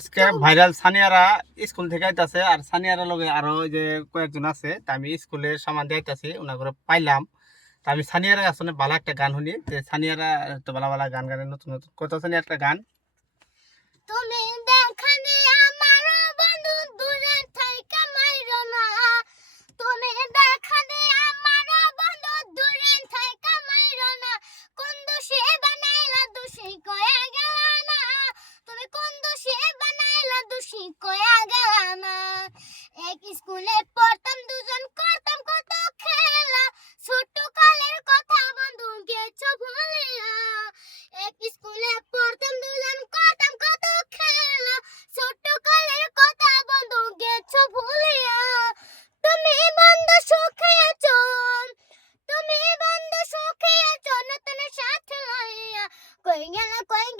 আজকে viral সানিয়ারা school থেকে আইতাছে আর সানিয়ারা লগে আরো যে কয়েকজন আছে তা আমি স্কুলের সামান দিয়ে আইতাছি ওনা করে পাইলাম। তা আমি সানিয়ারা আসলে ভালো একটা গান শুনি যে সানিয়ারা তো ভালো ভালো গান গানে নতুন নতুন কত সানি একটা গান। তুমি দেখানে আমার বন্ধু দূরে থাইকা মাইরো না, তুমি দেখানে আমার বন্ধু দূরে থাইকা মাইরো না, কোন দোষে বানাইলা দোষী কয়া গেলা না, তুমি কোন দোষে বানাইলা দোষী কয়া গেলা না। এক স্কুলে পড়তাম দুজন করতাম কত খেলা, ছোট কালের কথা বন্ধু গেছো ভুলিয়া। এক স্কুলে পড়তাম দুজন করতাম কত খেলা, ছোট কালের কথা বন্ধু গেছো ভুলিয়া। তুমি বন্ধু সুখে আছো, তুমি বন্ধু সুখে আছো নতুনের সাথে লইয়া, কই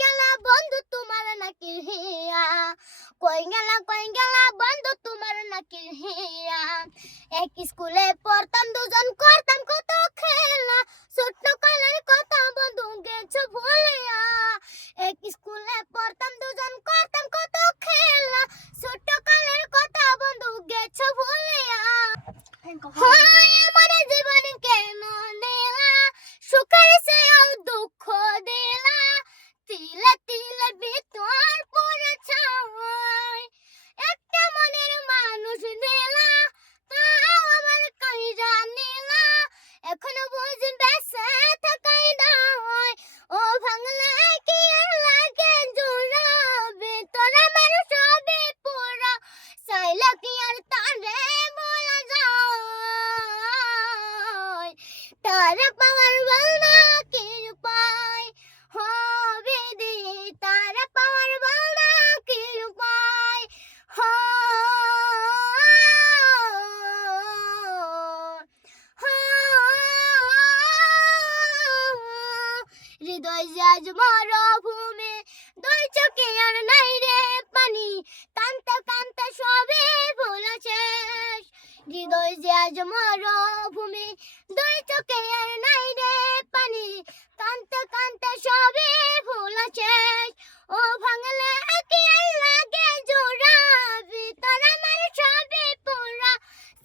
গেলা বন্ধু তোমার নাকি হিয়া, কই গেলা বন্ধু তোমার নাকি হিয়া। এক স্কুলে পড়তাম দুজন করতাম কত খেলা, ছোট কালের কথা বন্ধু গেছো ভুলিয়া। এক স্কুলে পড়তাম দুজন করতাম কত খেলা, ছোট কালের কথা বন্ধু গেছো ভুলিয়া। হয় আমার জীবন কেন দিলা, সুখের চেয়েও দুঃখ দিলা, তিলে তিলে ভিতর পড়ে ছাই। একটা মনের মানুষ দিলা, তাও আমার কাইরা নিলা, এখনো বুঝি বেঁচে থাকাই দায়। ও ভাঙলে কি আর লাগে জোড়া, ভিতর আমার সবই পুরা, চাইলে কি আর তারে বলা যায়। তারে পাওয়ার বলনা কি উপায় হবে দি, তারে পাওয়ার বলনা কি উপায় হৃদয় যে আজ মরুভূমি, দুই চোখে আর নাই রে পানি, কান্তে কান্তে সবে ভোলা শেষ। হৃদয় যে আজ মরুভূমি, দুই চোখে আর নাই রে পানি, কান্তে কান্তে সবে ভোলা শেষ। ও ভাঙলে কি আর লাগে জোড়া, ভিতর আমার সবে পুরা,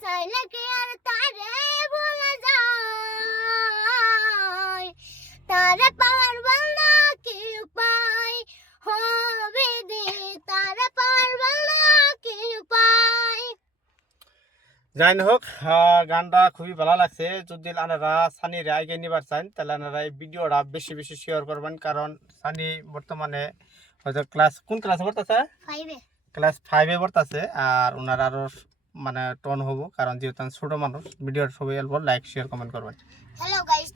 চাইলে কি আর তারে ভোলা যায়। তারে পাওয়ার বলনা কি উপায় হবে দি, তারে পাওয়ার বলনা কি উপায়। যাই হোক গানটা খুবই ভালো লাগছে। যদি আপনারা সানির আগে নিবার চান তাহলে আপনারা এই ভিডিওটা বেশি বেশি শেয়ার করবেন, কারণ সানি বর্তমানে হয়তো কোন ক্লাসে পড়তেছে, 5 এ ক্লাস 5-এ পড়তেছে। আর ওনার আরো মানে টন হবো, কারণ যেহেতু আমি ছোট মানুষ। ভিডিওর সবাই লাইক শেয়ার কমেন্ট করবেন। Hello guys.